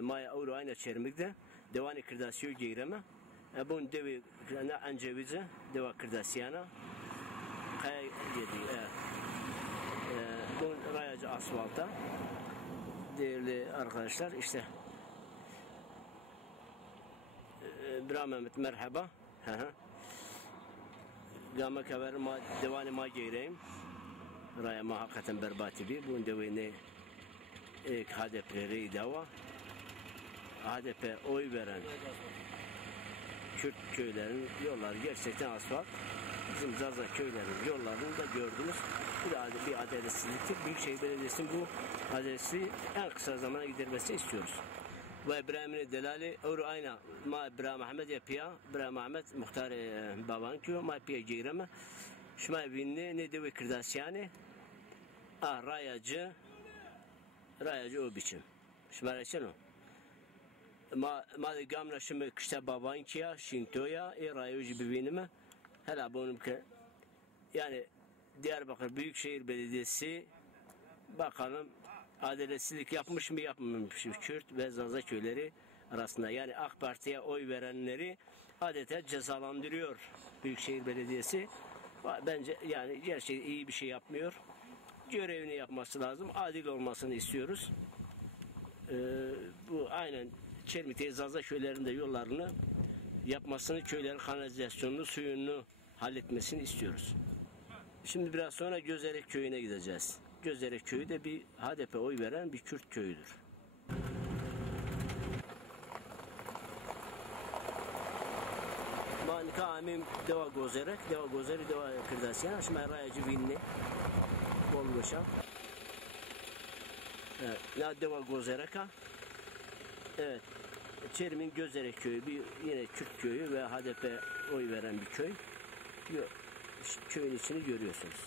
Maya avro aynı çermikde devani kırdasiyo geyreme. Bun devi ne ancevize deva kırdasiyana kaya dedi. Bun rayacı asfalta. Değerli arkadaşlar işte İbrahim Mehmet merhaba. Gama kaver ma devani ma geyreyim. Raya ma hakikaten berbat bir. Bun devini HDP'yi dava. HDP oy veren Kürt köylerin yolları gerçekten asfalt. Bizim Zaza köylerin yollarını da gördünüz. Bir adaletsizliktir. Büyükşehir Belediyesi'nin bu adaletsizliği en kısa zamana gidermesini istiyoruz. Ve İbrahim'in delali öyle aynı ma İbrahim Ahmet yapıyor. İbrahim Ahmet muhtar baban ki ma yapıyor geyreme. Şuma binni ne de kırdasyani. Rayacı o biçim. Şuma reçeno. Ma gamla şimdi kışta baban ki ya şintoya rayacı bibinime. Hala bunun ki yani Diyarbakır Büyükşehir Belediyesi bakalım adaletsizlik yapmış mı yapmamış mı Kürt ve Zaza köyleri arasında. Yani AK Parti'ye oy verenleri adeta cezalandırıyor Büyükşehir Belediyesi. Bence yani gerçekten iyi bir şey yapmıyor. Görevini yapması lazım. Adil olmasını istiyoruz. Bu aynen Çermik'te Zaza köylerinde yollarını yapmasını, köylerin kanalizasyonunu, suyunu halletmesini istiyoruz. Şimdi biraz sonra Gözerek köyüne gideceğiz. Gözerek köyü de bir HDP oy veren bir Kürt köyüdür. Manika amim deva Gözerek, deva Gözeri, deva Kırdasyan. Şimdi rayacı vinni. Bolgoşa. Evet, ne deva Gözerek'a. Evet. Çermin Gözerek köyü bir yine Kürt köyü ve HDP oy veren bir köy. Köyün içini görüyorsunuz.